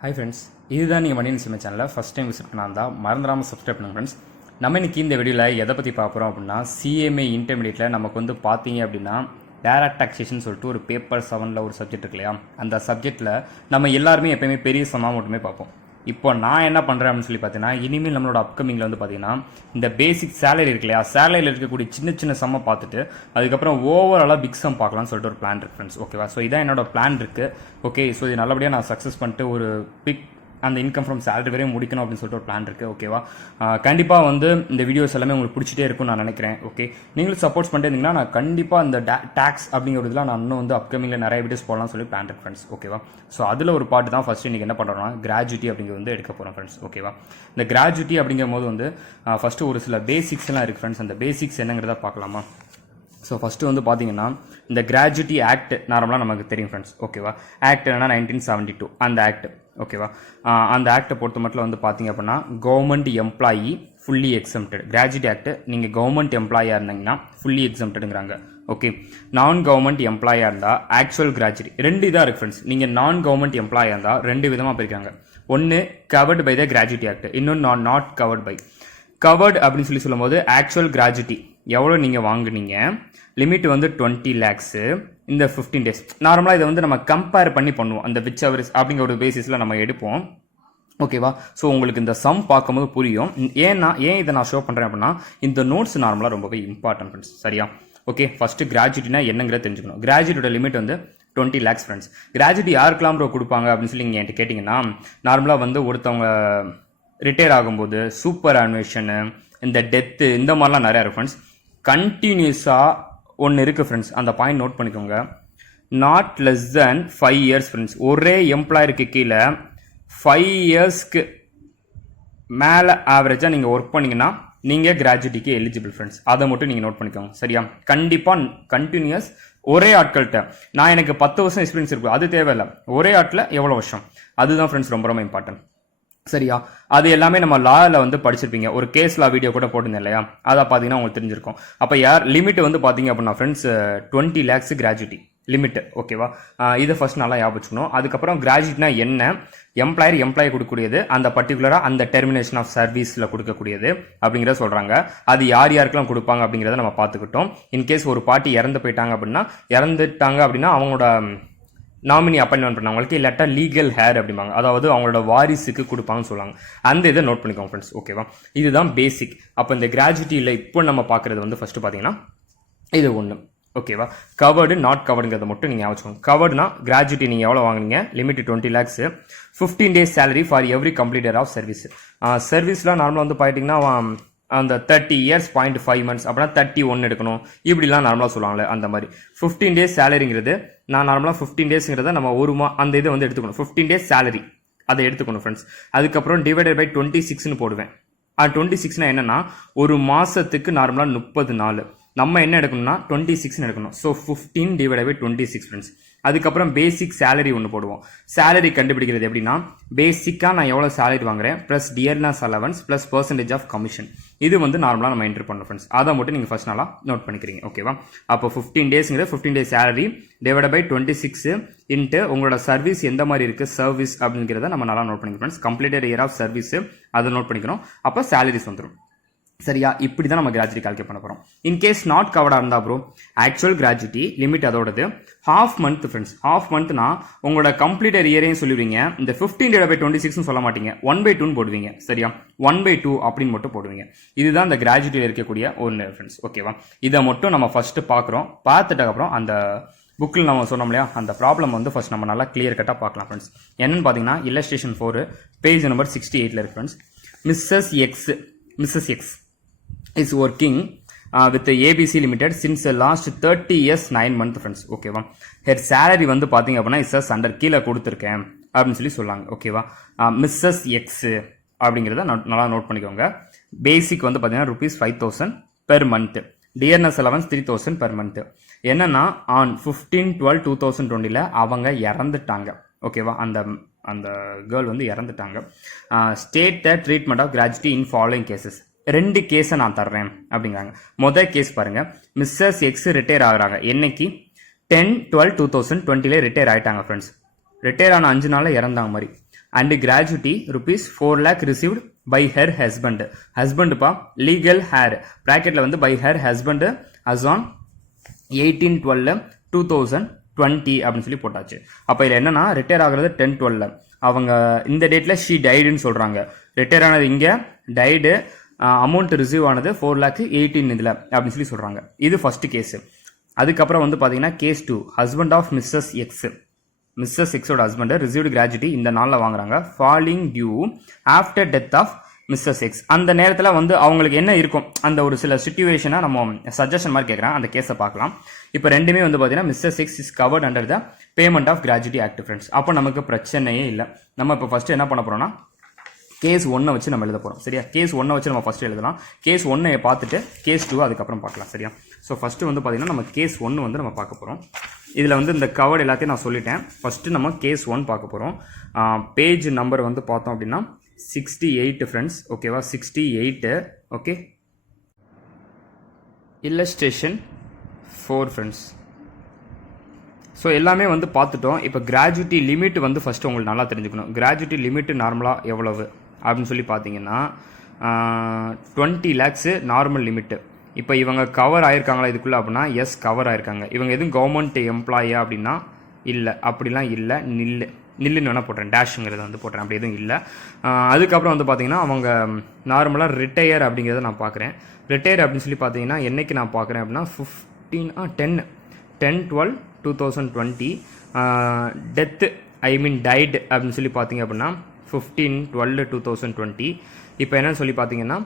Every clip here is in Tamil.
ஹாய் ஃப்ரெண்ட்ஸ், இதுதான் நீங்கள் மணி நிச்சயமே சேனலில் ஃபஸ்ட் டைம் விசிட் பண்ணா மறந்துடாமல் சப்ஸ்கிரைப் பண்ணுங்க ஃப்ரெண்ட்ஸ். நம்ம இன்னைக்கு இந்த வீடியோவில் எதை பற்றி பார்க்குறோம் அப்படின்னா, சிஎம்ஏ இன்டர்மீடியட்டில் நமக்கு வந்து பார்த்தீங்க அப்படின்னா டைரக்ட் டாக்ஸேஷன் சொல்லிட்டு ஒரு பேப்பர் 7ல் ஒரு சப்ஜெக்ட் இருக்கு இல்லையா, அந்த சப்ஜெக்ட்டில் நம்ம எல்லாருமே எப்பயுமே பெரிய சம்மா மட்டுமே பார்ப்போம். இப்போ நான் என்ன பண்ணுறேன் அப்படின்னு சொல்லி பார்த்தீங்கன்னா, இனிமேல் நம்மளோட அப்கமிங்கில் வந்து பார்த்தீங்கன்னா இந்த பேசிக் சேலரி இருக்கு இல்லையா, சேலரியில் இருக்கக்கூடிய சின்ன சின்ன சம்மை பார்த்துட்டு அதுக்கப்புறம் ஓவராலாக பிக் சம் பார்க்கலாம்னு சொல்லிட்டு ஒரு பிளான் இருக்கு ஃப்ரெண்ட்ஸ். ஓகேவா? ஸோ இதான் என்னோட பிளான் இருக்குது. ஓகே, ஸோ இது நல்லபடியாக நான் சக்ஸஸ் பண்ணிட்டு ஒரு பிக் அந்த இன்கம் ஃப்ரம் சேலரி வரையும் முடிக்கணும் அப்படின்னு சொல்லிட்டு ஒரு பிளான் இருக்குது. ஓகேவா? கண்டிப்பாக வந்து இந்த வீடியோஸ் எல்லாமே உங்களுக்கு பிடிச்சிட்டே இருக்கும்னு நான் நினைக்கிறேன். ஓகே, நீங்களும் சப்போர்ட் பண்ணிட்டு இருந்தீங்கன்னா நான் கண்டிப்பாக அந்த டேக்ஸ் அப்படிங்கிற இதெல்லாம் நான் இன்னும் வந்து அப்கமிங்கில் நிறைய வீடியோஸ் போடலாம்னு சொல்லி பிளான் இருக்கு ஃப்ரெண்ட்ஸ். ஓகேவா? ஸோ அதில் ஒரு பாட்டு தான் ஃபஸ்ட்டு இன்றைக்கி என்ன பண்ணுறோம்னா கிராஜுவிட்டி அப்படிங்கிறது வந்து எடுக்க போகிறோம் ஃப்ரெண்ட்ஸ். ஓகேவா? இந்த கிராஜுவிட்டி அப்படிங்கிற போது வந்து ஃபஸ்ட்டு ஒரு சில பேசிக்ஸ்லாம் இருக்குது ஃப்ரெண்ட்ஸ். அந்த பேசிக்ஸ் என்னங்கிறத பார்க்கலாமா? ஸோ ஃபஸ்ட்டு வந்து பார்த்தீங்கன்னா இந்த கிராஜுவிட்டி ஆக்ட் நார்மலாக நமக்கு தெரியும் ஃப்ரெண்ட்ஸ். ஓகேவா? ஆக்ட் என்னன்னா 1972 அந்த ஆக்ட். ஓகேவா? அந்த ஆக்டை பொறுத்த மட்டும் வந்து பார்த்தீங்க அப்படின்னா government employee fully exempted. Gratuity act நீங்கள் கவர்மெண்ட் எம்ப்ளாயாக இருந்தீங்கன்னா ஃபுல்லி எக்ஸம்ப்டடுங்கிறாங்க. ஓகே, நான் கவர்மெண்ட் எம்ப்ளாயாக இருந்தால் ஆக்சுவல் கிராஜுவிட்டி ரெண்டு இதாக இருக்குது ஃப்ரெண்ட்ஸ். நீங்கள் நான் கவர்மெண்ட் எம்ப்ளாயாக இருந்தால் ரெண்டு விதமாக பிரிக்கிறாங்க. ஒன்று covered by the gratuity act, இன்னொன்று நாட் கவர்ட் பை. கவர்டு அப்படின்னு சொல்லி சொல்லும்போது ஆக்சுவல் கிராஜுவிட்டி எவ்வளோ நீங்கள் வாங்குனீங்க, லிமிட் வந்து 20 lakhs இந்த 15 days. நார்மலாக இதை வந்து நம்ம கம்பேர் பண்ணி பண்ணுவோம், அந்த விச் ஹவர்ஸ் அப்படிங்கிற ஒரு பேசிஸில் நம்ம எடுப்போம். ஓகேவா? ஸோ உங்களுக்கு இந்த சம் பார்க்கும்போது புரியும். ஏன் இதை நான் ஷோ பண்ணுறேன் அப்படின்னா, இந்த நோட்ஸ் நார்மலாக ரொம்பவே இம்பார்ட்டன்ட் ஃப்ரெண்ட்ஸ். சரியா? ஓகே, ஃபஸ்ட்டு கிராஜுவிட்டினா என்னங்கிறத தெரிஞ்சுக்கணும். கிராஜுவிட்டியோட லிமிட் வந்து 20 lakhs ஃப்ரெண்ட்ஸ். கிராஜுவிட்டி யாருக்கெல்லாம் கொடுப்பாங்க அப்படின்னு சொல்லி நீங்கள் என்கிட்ட கேட்டிங்கன்னா, நார்மலாக வந்து ஒருத்தவங்க ரிட்டையர் ஆகும்போது, சூப்பர் அனுவேஷனு, இந்த டெத்து, இந்த மாதிரிலாம் நிறையா இருக்கும் ஃப்ரெண்ட்ஸ். கண்டினியூஸாக ஒன்று இருக்குது ஃப்ரெண்ட்ஸ், அந்த பாயிண்ட் நோட் பண்ணிக்கோங்க. Not less than 5 years friends. ஒரே எம்ப்ளாயருக்கு கீழே 5 yearsக்கு மேலே ஆவரேஜாக நீங்கள் ஒர்க் பண்ணிங்கன்னா நீங்கள் கிராஜுவிட்டிக்கு எலிஜிபிள் ஃப்ரெண்ட்ஸ். அதை மட்டும் நீங்கள் நோட் பண்ணிக்கோங்க. சரியா? கண்டிப்பாக கண்டினியூஸ் ஒரே ஆட்கள்கிட்ட நான் எனக்கு 10 வருஷம் எக்ஸ்பீரியன்ஸ் இருக்கும், அது தேவையில்லை. ஒரே ஆட்டில் எவ்வளோ வருஷம், அதுதான் ஃப்ரெண்ட்ஸ் ரொம்ப ரொம்ப இம்பார்ட்டன்ட். சரியா? அது எல்லாமே நம்ம லாவில் வந்து படிச்சிருப்பீங்க. ஒரு கேஸ் லா வீடியோ கூட போட்டிருந்தேன் இல்லையா, அதை பார்த்தீங்கன்னா உங்களுக்கு தெரிஞ்சிருக்கும். அப்போ லிமிட் வந்து பார்த்தீங்க அப்படின்னா ஃப்ரெண்ட்ஸ் 20 lakhs கிராஜுவிட்டி லிமிட். ஓகேவா? இதை ஃபர்ஸ்ட் நல்லா ஞாபகம் வச்சுக்கணும். அதுக்கப்புறம் கிராஜுவிட்னா என்ன, எம்ப்ளாயி கொடுக்கக்கூடியது, அந்த பர்டிகுலராக அந்த டெர்மினேஷன் ஆஃப் சர்வீஸில் கொடுக்கக்கூடியது அப்படிங்கிறத சொல்கிறாங்க. அது யார் யாருக்கெல்லாம் கொடுப்பாங்க அப்படிங்கிறத நம்ம பார்த்துக்கிட்டோம். இன்கேஸ் ஒரு பார்ட்டி இறந்துட்டாங்க அப்படின்னா அவங்களோட நாமினி அப்பாயின்மெண்ட் பண்ணவங்களுக்கு, இல்லாட்டா லீகல் ஹேர் அப்படிம்பாங்க, அதாவது அவங்களோட வாரிசுக்கு கொடுப்பாங்கன்னு சொல்லுவாங்க. அந்த இதை நோட் பண்ணிக்கோங்க ஃப்ரெண்ட்ஸ். ஓகேவா? இதுதான் பேசிக். அப்போ இந்த கிராஜுவிட்டியில் இப்போ நம்ம பார்க்குறது வந்து ஃபஸ்ட்டு பார்த்தீங்கன்னா இது ஒன்று. ஓகேவா? கவர்டு நாட் கவர்டுங்கிறத மட்டும் நீங்கள் வச்சுக்கோங்க. கவர்டுனா கிராஜுவிட்டி நீங்கள் எவ்வளோ வாங்குனீங்க, limit 20 lakhs, 15 days salary for every completed of service. சர்வீஸ்லாம் நார்மலாக வந்து பார்த்தீங்கன்னா அந்த 30 years 0.5 months அப்படின்னா 31 எடுக்கணும், இப்படிலாம் நார்மலாக சொல்லுவாங்களே அந்த மாதிரி. 15 days சேலரிங்கிறது நான் நார்மலாக 15 daysங்கிறத நம்ம அந்த இதை வந்து எடுத்துக்கணும். 15 days சேலரி அதை எடுத்துக்கணும் ஃப்ரெண்ட்ஸ். அதுக்கப்புறம் டிவைடட் பை 26ன்னு போடுவேன். 26னா என்னன்னா ஒரு மாதத்துக்கு நார்மலாக 30 நாள். நம்ம என்ன எடுக்கணும்னா 26 எடுக்கணும். So 15 divide by 26 friends. அதுக்கப்புறம் பேசிக் சேலரி ஒன்று போடுவோம். சேலரி கண்டுபிடிக்கிறது எப்படின்னா, பேசிக்காக நான் எவ்வளோ சேலரி வாங்குறேன் plus dearness allowance plus percentage of commission, இது வந்து நார்மலாக நம்ம என்ட்ரு பண்ணோம் ஃப்ரெண்ட்ஸ். அதை மட்டும் நீங்கள் ஃபர்ஸ்ட் நாளாக நோட் பண்ணிக்கிறீங்க. ஓகேவா? அப்போ 15 daysங்கிறது 15 days salary divide by 26 into உங்களோட சர்வீஸ் எந்த மாதிரி இருக்குது, சர்வீஸ் அப்படிங்கிறத நம்ம நல்லா நோட் பண்ணிக்கிறோம் friends. Completed year of service அதை நோட் பண்ணிக்கிறோம். அப்போ சேலரிஸ் வந்துடும். சரியா? இப்படி தான் நம்ம கிராஜுவிட்டி கால்குலேட் பண்ண போகிறோம். இன்கேஸ் நாட் கவர்டாக இருந்தால் ப்ரோ, ஆக்சுவல் கிராஜுவிட்டி லிமிட் அதோடது ஹாஃப் மந்த் ஃப்ரெண்ட்ஸ். ஹாஃப் மந்த்னா உங்களோட கம்ப்ளீட்டர் இயரையும் சொல்லுவீங்க. இந்த 15 divided by 26 சொல்ல மாட்டீங்க, 1/2 போடுவீங்க. சரியா? 1/2 அப்படின்னு மட்டும் போடுவீங்க. இதுதான் இந்த கிராஜுவிட்டியில் இருக்கக்கூடிய ஒன்று ஃப்ரெண்ட்ஸ். ஓகேவா? இதை மட்டும் நம்ம ஃபர்ஸ்ட் பார்க்குறோம். பார்த்துட்டக்கப்புறம் அந்த புக்கில் நம்ம சொன்னோம் இல்லையா, அந்த ப்ராப்ளம் வந்து ஃபர்ஸ்ட் நம்ம நல்லா கிளியர் கட்டாக பார்க்கலாம் ஃப்ரெண்ட்ஸ். என்னன்னு பார்த்தீங்கன்னா இல்லஸ்ட்ரேஷன் 4 பேஜ் நம்பர் 68 இருக்கு friends. Mrs X is working with ABC Limited since the last 30 years 9 months friends. ஓகேவா? her salary வந்து பார்த்தீங்க அப்படின்னா இஸ் அண்டர் கீழே கொடுத்துருக்கேன் அப்படின்னு சொல்லி சொல்லாங்க. ஓகேவா? மிஸ்ஸஸ் எக்ஸ் அப்படிங்கிறத நல்லா நோட் பண்ணிக்கோங்க. பேசிக் வந்து பார்த்தீங்கன்னா ₹5,000 per month, dearness allowance 3,000 per month. என்னன்னா ஆன் 15/12/2020 அவங்க இறந்துட்டாங்க. ஓகேவா? அந்த கேர்ள் வந்து இறந்துட்டாங்க. State the treatment of gratuity in following cases. 2 கேஸை நான் தர்றேன் அப்படிங்கிறாங்க. முதல் கேஸ் பாருங்க, மிஸ்ஸஸ் எக்ஸ் ரிட்டையர் ஆகுறாங்க. என்னைக்கு? 10/12/2020 ரிட்டையர் ஆயிட்டாங்க ஃப்ரெண்ட்ஸ். ரிட்டையர் ஆன 5 நாளில் இறந்தாங்க மாதிரி. And gratuity rupees 4 lakh received by her husband. ஹஸ்பண்டுப்பா லீகல் ஹேர் ப்ராக்கெட்டில் வந்து by her husband as on 18/12/2020 அப்படின்னு சொல்லி போட்டாச்சு. அப்போ இதில் என்னன்னா ரிட்டையர் ஆகுறது 10/12 அவங்க இந்த டேட்டில் ஷீ டைடுன்னு சொல்கிறாங்க. ரிட்டையர் ஆனது இங்கே டைடு, அமௌண்ட் ரிசீவ் ஆனது 4,18,000 இதில் அப்படின்னு சொல்லி சொல்கிறாங்க. இது ஃபர்ஸ்ட் கேஸு. அதுக்கப்புறம் வந்து பார்த்தீங்கன்னா கேஸ் 2 ஹஸ்பண்ட் ஆஃப் மிஸ்ஸஸ் எக்ஸோட ஹஸ்பண்ட் ரிசீவ்டு கிராஜுவிட்டி இந்த நாளில் வாங்குறாங்க falling due after death of Mrs X. அந்த நேரத்தில் வந்து அவங்களுக்கு என்ன இருக்கும் அந்த ஒரு சில சுச்சுவேஷனாக நம்ம சஜஷன் மாதிரி கேட்குறேன். அந்த கேஸை பார்க்கலாம். இப்போ ரெண்டுமே வந்து பார்த்தீங்கன்னா Mrs X is covered under the payment of gratuity act friends. அப்போ நமக்கு பிரச்சனையே இல்லை. நம்ம இப்போ ஃபர்ஸ்ட் என்ன பண்ண போகிறோம்னா கேஸ் 1 வச்சு நம்ம எழுத போகிறோம். சரியா, கேஸ் 1 வச்சு நம்ம ஃபர்ஸ்ட் எழுதலாம். கேஸ் 1 பார்த்துட்டு கேஸ் 2 அதுக்கப்புறம் பார்க்கலாம். சரியா, ஸோ ஃபஸ்ட்டு வந்து பார்த்தீங்கன்னா நம்ம கேஸ் 1 வந்து நம்ம பார்க்க போகிறோம். இதில் வந்து இந்த கவர்டு எல்லாத்தையும் நான் சொல்லிட்டேன். ஃபஸ்ட்டு நம்ம கேஸ் 1 பார்க்க போகிறோம். பேஜ் நம்பர் வந்து பார்த்தோம் அப்படின்னா 68 ஃப்ரெண்ட்ஸ். ஓகேவா, 68. Okay, illustration 4 friends. ஸோ எல்லாமே வந்து பார்த்துட்டோம். இப்போ கிராஜுவிட்டி லிமிட் வந்து ஃபஸ்ட்டு உங்களுக்கு நல்லா தெரிஞ்சுக்கணும். கிராஜுவிட்டி லிமிட் நார்மலாக எவ்வளவு அப்படின்னு சொல்லி பார்த்தீங்கன்னா 20 lakhs நார்மல் லிமிட்டு. இப்போ இவங்க கவர் ஆயிருக்காங்களா இதுக்குள்ளே அப்படின்னா எஸ் கவர் ஆயிருக்காங்க. இவங்க எதுவும் கவர்மெண்ட் எம்ப்ளாயா அப்படின்னா இல்லை, அப்படிலாம் இல்லை. நில்லுன்னு வேணால் போட்டுறேன், டேஷுங்கிறத வந்து போட்டுறேன், அப்படி எதுவும் இல்லை. அதுக்கப்புறம் வந்து பார்த்தீங்கன்னா அவங்க நார்மலாக ரிட்டையர் அப்படிங்கிறத நான் பார்க்குறேன். ரிட்டையர் அப்படின்னு சொல்லி பார்த்தீங்கன்னா என்னைக்கு நான் பார்க்குறேன் அப்படின்னா 10/12/2020. டெத்து டைடு அப்படின்னு சொல்லி பார்த்தீங்க அப்படின்னா 15/12/2020. இப்போ என்னன்னு சொல்லி பார்த்தீங்கன்னா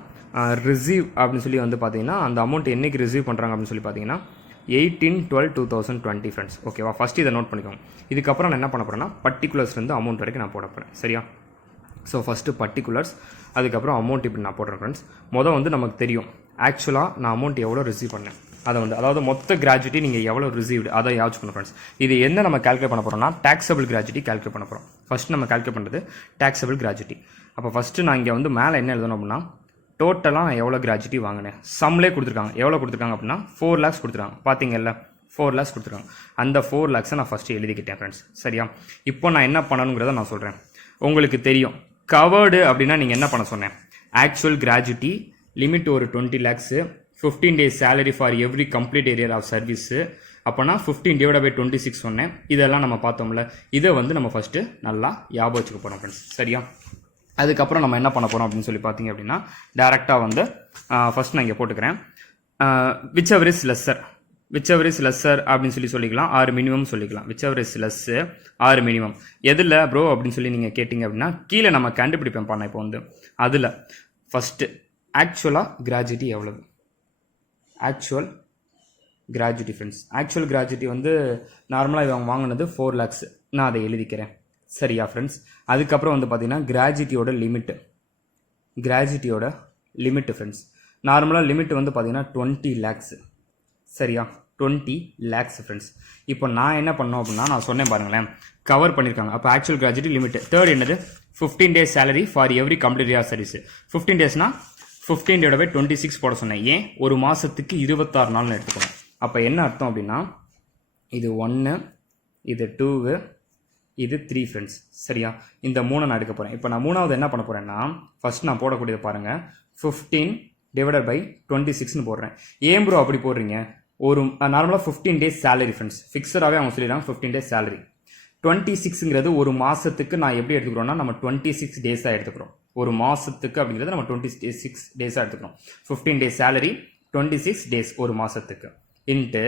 ரிசீவ் அப்படின்னு சொல்லி வந்து பார்த்தீங்கன்னா அந்த அமௌண்ட் என்னைக்கு ரிசீவ் பண்ணுறாங்க அப்படின்னு சொல்லி பார்த்தீங்கன்னா 18/12/2020 ஃப்ரெண்ட்ஸ். ஓகேவா, ஃபஸ்ட் இதை நோட் பண்ணிக்கோங்க. இதுக்கப்புறம் நான் என்ன பண்ண போகிறேன்னா பர்டிகுலர்ஸ்லேருந்து அமௌண்ட் வரைக்கும் நான் போட போகிறேன். சரியா, ஸோ ஃபஸ்ட்டு பர்டிகுலர்ஸ், அதுக்கப்புறம் அமௌண்ட் இப்படி நான் போடுறேன் ஃப்ரெண்ட்ஸ். வந்து நமக்கு தெரியும் ஆக்சுவலாக நான் அமௌண்ட் எவ்வளோ ரிசீவ் பண்ணேன் அதை வந்து, அதாவது மொத்த கிராஜுவிட்டி நீங்கள் எவ்வளோ ரிசீவ்டு அதை யாச்சுக்கணும் ஃப்ரெண்ட்ஸ். இது என்ன நம்ம கால்குலேட் பண்ண போகிறோம்னா டாக்ஸபிள் கிராஜுவிட்டி கால்குலேட் பண்ண போகிறோம். ஃபஸ்ட் நம்ம கால்குலேட் பண்ணுறது டாக்ஸபிள் கிராஜுவிட்டி. அப்போ ஃபஸ்ட்டு நான் இங்கே வந்து மேலே என்ன எழுதணும் அப்படின்னா டோட்டலாக நான் எவ்வளோ கிராஜுவிட்டி வாங்கினேன் சம்லே கொடுத்துருக்காங்க. எவ்வளோ கொடுத்துருக்காங்க அப்படின்னா 4 lakhs கொடுத்துருக்காங்க. பார்த்தீங்கல்ல 4 lakhs கொடுத்துருக்காங்க. அந்த 4 lakhs நான் ஃபஸ்ட்டு எழுதிக்கிட்டேன் ஃப்ரெண்ட்ஸ். சரியா, இப்போ நான் என்ன பண்ணணுங்கிறத நான் சொல்கிறேன். உங்களுக்கு தெரியும் கவர்டு அப்படின்னா நீங்கள் என்ன பண்ண சொன்னேன், ஆக்சுவல் கிராஜுவிட்டி லிமிட் ஒரு 20 lakhs, 15 days salary for every complete area of service. அப்போனா 15/26 சொன்னேன். இதெல்லாம் நம்ம பார்த்தோம்ல, இதை வந்து நம்ம ஃபஸ்ட்டு நல்லா ஞாபகம் வச்சுக்க போகிறோம் ஃப்ரெண்ட்ஸ். சரியா, அதுக்கப்புறம் நம்ம என்ன பண்ண போகிறோம் அப்படின்னு சொல்லி பார்த்தீங்க அப்படின்னா டேரெக்டாக வந்து ஃபஸ்ட் நான் இங்கே போட்டுக்கிறேன் விச் எவர் இஸ் லெஸ்ஸர் அப்படின்னு சொல்லிக்கலாம், ஆர் மினிமம் சொல்லிக்கலாம். Which ever is less R minimum எதில் ப்ரோ அப்படின்னு சொல்லி நீங்கள் கேட்டிங்க அப்படின்னா கீழே நம்ம கண்டுபிடிப்பேன் பண்ண. இப்போ வந்து அதில் ஃபஸ்ட்டு ஆக்சுவலாக கிராஜுவிட்டி எவ்வளவு, actual gratuity friends. Actual gratuity வந்து நார்மலாக இவங்க வாங்கினது 4 lakhs. நான் அதை எழுதிக்கிறேன். சரியா ஃப்ரெண்ட்ஸ், அதுக்கப்புறம் வந்து பார்த்தீங்கன்னா கிராஜுவிட்டியோட லிமிட்டு ஃப்ரெண்ட்ஸ். நார்மலாக லிமிட் வந்து பார்த்தீங்கன்னா 20 lakhs. சரியா, 20 lakhs ஃப்ரெண்ட்ஸ். இப்போ நான் என்ன பண்ணோம் அப்படின்னா நான் சொன்னேன் பாருங்களேன், கவர் பண்ணியிருக்காங்க. அப்போ ஆக்சுவல் கிராஜுவிட்டி லிமிட். தேர்ட் என்னது 15 days salary for every complete year service. 15 daysனா 15/26 போட சொன்னேன். ஏன், ஒரு மாதத்துக்கு 26 நாள்னு எடுத்துக்கணும். அப்போ என்ன அர்த்தம் அப்படின்னா இது 1, இது 2, இது 3 ஃப்ரெண்ட்ஸ். சரியா, இந்த 3 நான் எடுக்க போகிறேன். இப்போ நான் மூணாவது என்ன பண்ண போகிறேன்னா ஃபர்ஸ்ட் நான் போடக்கூடியது பாருங்கள் 15/26ன்னு போடுறேன். ஏன் ப்ரோ அப்படி போடுறீங்க, ஒரு நார்மலாக 15 days salary ஃப்ரெண்ட்ஸ். ஃபிக்ஸடாகவே அவங்க சொல்லிடுறாங்க 15 days salary. 26ங்கிறது ஒரு மாதத்துக்கு நான் எப்படி எடுத்துக்கிறோம்னா நம்ம 26 days-ஆக எடுத்துக்கிறோம். ஒரு மாதத்துக்கு அப்படிங்கிறது நம்ம 26 days-ஆக எடுத்துக்கிறோம். 15 days salary 26 days ஒரு மாதத்துக்கு இன்ட்டு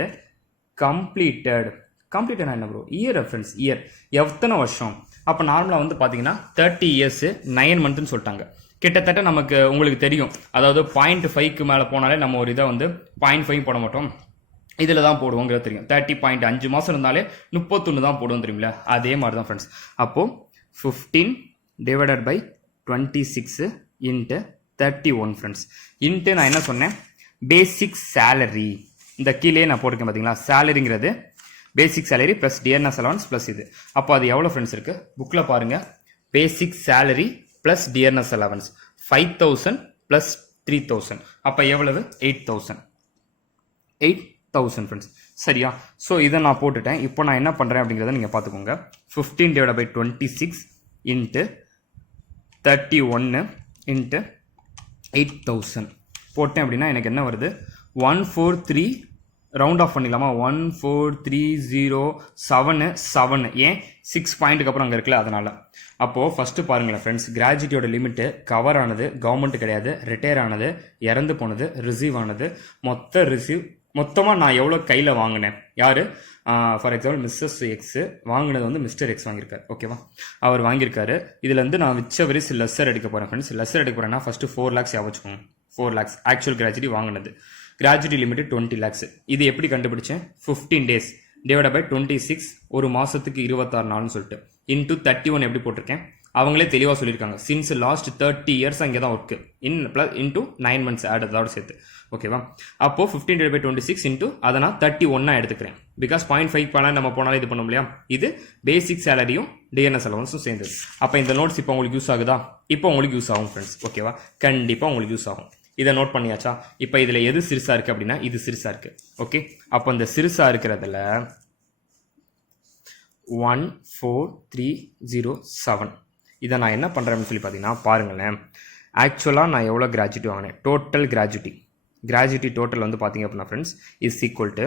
கம்ப்ளீட்டட்னா என்ன ப்ரோ, இயர் ரெஃபரன்ஸ், இயர் எத்தனை வருஷம். அப்போ நார்மலாக வந்து பார்த்தீங்கன்னா 30 years 9 monthsன்னு சொல்லிட்டாங்க. கிட்டத்தட்ட நமக்கு உங்களுக்கு தெரியும், அதாவது 0.5க்கு மேலே போனாலே நம்ம ஒரு இதை வந்து 0.5 போட மாட்டோம், இதில் தான் போடுவோங்கிறது தெரியும். 30.5 மாதம் இருந்தாலே 31 தான் போடுவோம் தெரியுமில்ல, அதே மாதிரி தான் ஃப்ரெண்ட்ஸ். அப்போது 15/26 இன்ட்டு 31 ஃப்ரெண்ட்ஸ். இன்ட்டு நான் என்ன சொன்னேன், பேசிக் சேலரி. இந்த கீழே நான் போட்டிருக்கேன் பார்த்தீங்களா, சேலரிங்கிறது basic salary plus dearness allowance plus இது. அப்போ அது எவ்வளோ ஃப்ரெண்ட்ஸ் இருக்குது புக்கில் பாருங்கள். Basic salary plus dearness allowance 5,000 plus 3,000. அப்போ எவ்வளவு 8,000 ஃப்ரெண்ட்ஸ். சரியா, ஸோ இதை நான் போட்டுட்டேன். இப்போ நான் என்ன பண்ணுறேன் அப்படிங்கிறத நீங்கள் பார்த்துக்கோங்க. 15/26 இன்ட்டு 31 இன்ட்டு 8000 போட்டேன் அப்படின்னா எனக்கு என்ன வருது 143 ரவுண்ட் ஆஃப் பண்ணிடலாமா 14307 ஏன் 6 பாயிண்ட்டுக்கு அப்புறம் அங்கே இருக்குல்ல அதனால். அப்போது ஃபஸ்ட்டு பாருங்களேன் ஃப்ரெண்ட்ஸ், கிராஜுவிட்டியோட லிமிட்டு கவர் ஆனது கவர்மெண்ட் கிடையாது, ரிட்டையர் ஆனது, இறந்து போனது, ரிசீவ் ஆனது, மொத்தமாக நான் எவ்வளோ கையில் வாங்கினேன். யார் ஃபார் எக்ஸாம்பிள் மிஸ்ஸஸ் எக்ஸ் வாங்கினது வந்து மிஸ்டர் எக்ஸ் வாங்கியிருக்காரு. ஓகேவா, அவர் வாங்கியிருக்காரு. இதில் வந்து நான் விச்ச வரிஸ் லெஸ்ஸர் எடுக்க போகிறேன் ஃப்ரெண்ட்ஸ். லெஸ்ஸர் எடுக்க போகிறேன்னா ஃபஸ்ட்டு 4 lakhs வச்சுக்கோங்க. 4 lakhs ஆக்சுவல் கிராஜுவிட்டி வாங்கினது. Gratuity limit 20 lakhs. இது எப்படி கண்டுபிடிச்சேன்? 15 days டிவைட் பை 26, ஒரு மாதத்துக்கு 26 நாள்னு சொல்லிட்டு இன்டூ 31 எப்படி போட்டிருக்கேன் அவங்களே தெளிவாக சொல்லியிருக்காங்க. சின்ஸ் லாஸ்ட் 30 years அங்கே தான் ஒர்க்கு இன்டூ 9 months ஆட் அதோட சேர்த்து. ஓகேவா, அப்போது 15 divided by 26 இன்டூ அதை நான் 31 எடுத்துக்கிறேன். பிகாஸ் 0.5 பண்ண நம்ம போனாலும் இது பண்ண முடியாது. இது பேசிக் சேலரியும் டிஎன்எஸ் அலவன்ஸும் சேர்ந்தது. அப்போ இந்த நோட்ஸ் இப்போ உங்களுக்கு யூஸ் ஆகுதா? இப்போ உங்களுக்கு யூஸ் ஆகும் ஃப்ரெண்ட்ஸ். ஓகேவா, கண்டிப்பாக உங்களுக்கு யூஸ் ஆகும். இதை நோட் பண்ணியாச்சா? இப்போ இதில் எது சிறுசாக இருக்குது அப்படின்னா இது சிறுசாக இருக்குது. ஓகே, அப்போ இந்த சிறுசாக இருக்கிறதுல 14307 இதை நான் என்ன பண்ணுறேன்னு சொல்லி பார்த்தீங்கன்னா பாருங்களேன். ஆக்சுவலாக நான் எவ்வளோ கிராஜுவிட்டி வாங்கினேன்? டோட்டல் கிராஜுவிட்டி டோட்டல் வந்து பார்த்தீங்க அப்படின்னா friends is equal to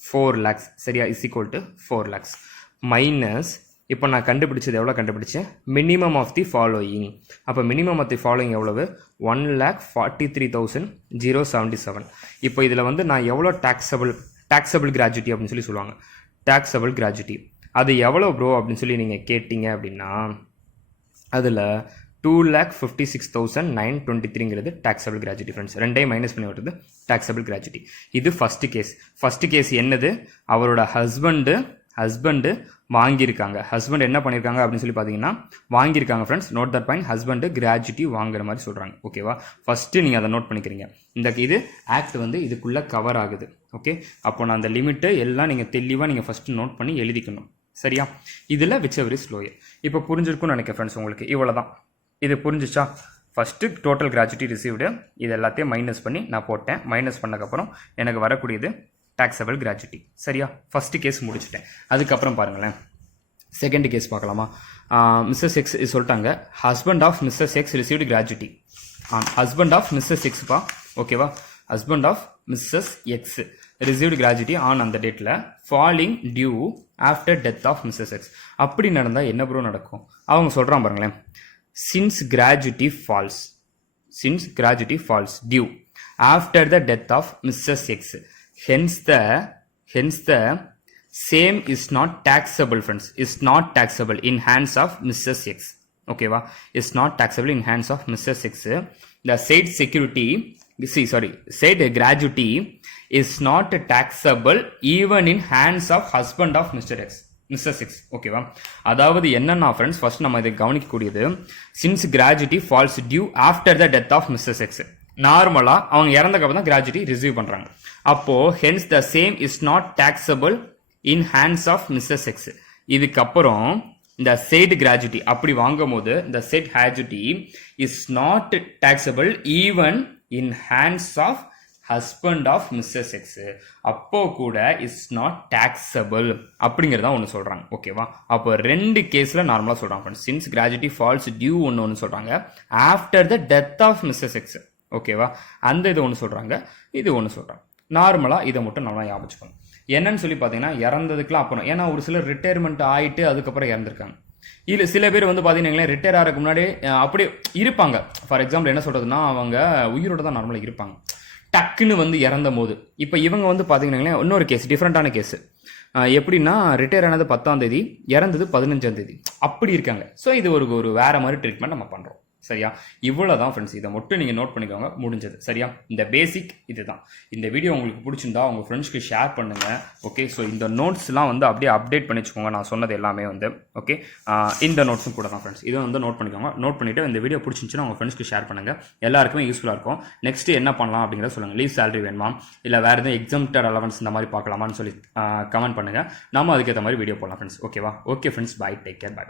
4 lakhs. சரியா, is equal to 4 lakhs minus இப்போ நான் கண்டுபிடிச்சது எவ்வளோ கண்டுபிடிச்சேன்? Minimum of the following. அப்போ மினிமம் ஆஃப் தி ஃபாலோயிங் எவ்வளவு? 1,43,077. இப்போ இதில் வந்து நான் எவ்வளோ டாக்ஸபிள் கிராஜுவிட்டி அப்படின்னு சொல்லி சொல்லுவாங்க. டாக்ஸபிள் கிராஜுவிட்டி அது எவ்வளோ ப்ரோ அப்படின்னு சொல்லி நீங்கள் கேட்டிங்க அப்படின்னா அதில் 2,56,923 டாக்ஸபிள் கிராஜுவிட்டி ஃப்ரெண்ட்ஸ். ரெண்டையும் மைனஸ் பண்ணி விட்டுறது டாக்ஸபிள் கிராஜுவிட்டி. இது ஃபஸ்ட்டு கேஸ் என்னது? அவரோட ஹஸ்பண்டு வாங்கியிருக்காங்க. ஹஸ்பண்ட் என்ன பண்ணியிருக்காங்க அப்படின்னு சொல்லி பார்த்தீங்கன்னா வாங்கியிருக்காங்க friends. Note that point, husband gratuity வாங்குற மாதிரி சொல்கிறாங்க. ஓகேவா, ஃபஸ்ட்டு நீங்கள் அதை நோட் பண்ணிக்கிறீங்க. இது ஆக்ட் வந்து இதுக்குள்ளே கவர் ஆகுது. ஓகே, அப்போ நான் அந்த லிமிட்டு எல்லாம் நீங்கள் தெளிவாக நீங்கள் ஃபஸ்ட்டு நோட் பண்ணி எழுதிக்கணும். சரியா, இதில் விச் எவர் இஸ் லோயர். இப்போ புரிஞ்சிருக்கும்னு நினைக்கிறேன் ஃப்ரெண்ட்ஸ் உங்களுக்கு. இவ்வளோ தான். இது புரிஞ்சிச்சா? ஃபஸ்ட்டு டோட்டல் கிராஜுவிட்டி ரிசீவ்டு இது எல்லாத்தையும் மைனஸ் பண்ணி நான் போட்டேன். மைனஸ் பண்ணக்கப்புறம் எனக்கு வரக்கூடியது டாக்ஸபிள் கிராஜுவிட்டி. சரியா, ஃபஸ்ட்டு கேஸ் முடிச்சுட்டேன். அதுக்கப்புறம் பாருங்களேன், செகண்ட் கேஸ் பார்க்கலாமா? மிஸ்ஸஸ் எக்ஸ் சொல்லிட்டாங்க husband of Mrs X received gratuity. Husband of Mrs எக்ஸ்ப்பா. ஓகேவா, husband of Mrs X received gratuity on அந்த டேட்டில் falling due after death of Mrs X. அப்படி நடந்தால் என்ன ப்ரோ நடக்கும்? அவங்க சொல்கிறான் பாருங்களேன், since gratuity falls due after the death of Mrs X. Hence the same is not taxable friends, is not taxable in hands of Mrs. X. Okay va, is not taxable in hands of Mrs. X. The said gratuity is not taxable even in hands of husband of Mr. X. Mrs. X. ஓகேவா, அதாவது என்னன்னா ஃப்ரெண்ட்ஸ் ஃபர்ஸ்ட் நம்ம இதை கவனிக்கக்கூடியது since gratuity falls due after the death of Mrs. X. நார்மலாக அவங்க இறந்தக்கப்புறம் தான் கிராஜுவிட்டி ரிசீவ் பண்ணுறாங்க. அப்போது hence the same is not taxable in hands of Mrs X. இதுக்கப்புறம் இந்த செட் கிராஜுவிட்டி அப்படி வாங்கும் போது இந்த set gratuity is not taxable even in hands of husband of Mrs X. அப்போ கூட இஸ் நாட் டாக்ஸபிள் அப்படிங்கிறதா ஒன்று சொல்கிறாங்க. ஓகேவா, அப்போ ரெண்டு கேஸில் நார்மலாக சொல்கிறாங்க. சின்ஸ் கிராஜுவிட்டி ஃபால்ஸ் டியூ ஒன்று சொல்கிறாங்க after the death of Mrs X. ஓகேவா, அந்த இது ஒன்று சொல்கிறாங்க, இது ஒன்று சொல்கிறாங்க. நார்மலாக இதை மட்டும் நல்லா ஞாபகம் வச்சுக்கணும். என்னன்னு சொல்லி பார்த்தீங்கன்னா இறந்ததுக்குலாம் அப்புறம், ஏன்னா ஒரு சிலர் ரிட்டையர்மெண்ட் ஆகிட்டு அதுக்கப்புறம் இறந்துருக்காங்க. இல்லை சில பேர் வந்து பார்த்தீங்கன்னா ரிட்டையர் ஆகிறதுக்கு முன்னாடி அப்படியே இருப்பாங்க. ஃபார் எக்ஸாம்பிள் என்ன சொல்கிறதுனா அவங்க உயிரோட தான் நார்மலாக இருப்பாங்க, டக்குன்னு வந்து இறந்த போது. இப்போ இவங்க வந்து பார்த்தீங்கன்னா இன்னொரு கேஸ், டிஃப்ரெண்ட்டான கேஸு. எப்படின்னா ரிட்டையர் ஆனது 10ஆம் தேதி, இறந்தது 15ஆம் தேதி, அப்படி இருக்காங்க. ஸோ இது ஒரு வேறு மாதிரி ட்ரீட்மெண்ட் நம்ம பண்ணுறோம். சரியா, இவ்வளோ தான் ஃப்ரெண்ட்ஸ். இதை மட்டும் நீங்கள் நோட் பண்ணிக்கோங்க, முடிஞ்சது. சரியா, இந்த பேசிக் இதுதான். இந்த வீடியோ உங்களுக்கு பிடிச்சிருந்தா உங்கள் ஃப்ரெண்ட்ஸ்க்கு ஷேர் பண்ணுங்கள். ஓகே, ஸோ இந்த நோட்ஸ்லாம் வந்து அப்படியே அப்டேட் பண்ணி வச்சுக்கோங்க. நான் சொன்னது எல்லாமே வந்து ஓகே, இந்த நோட்ஸும் கூட தான் ஃப்ரெண்ட்ஸ். இதை வந்து நோட் பண்ணிக்கோங்க. நோட் பண்ணிவிட்டு இந்த வீடியோ பிடிச்சிருந்துச்சுன்னா உங்கள் ஃப்ரெண்ட்ஸ்க்கு ஷேர் பண்ணுங்கள். எல்லாருக்குமே யூஸ்ஃபுல்லாக இருக்கும். நெக்ஸ்ட் என்ன பண்ணலாம் அப்படிங்கிறத சொல்லுங்கள். லீவ் சேலரி வேணுமா, இல்லை வேறு எதுவும் எக்ஸாம்டர் அலவன்ஸ் இந்த மாதிரி பார்க்கலாமான்னு சொல்லி கமெண்ட் பண்ணுங்கள். நம்ம அதுக்கேற்ற மாதிரி வீடியோ போடலாம் ஃப்ரெண்ட்ஸ். ஓகேவா, okay friends, bye, take care, by.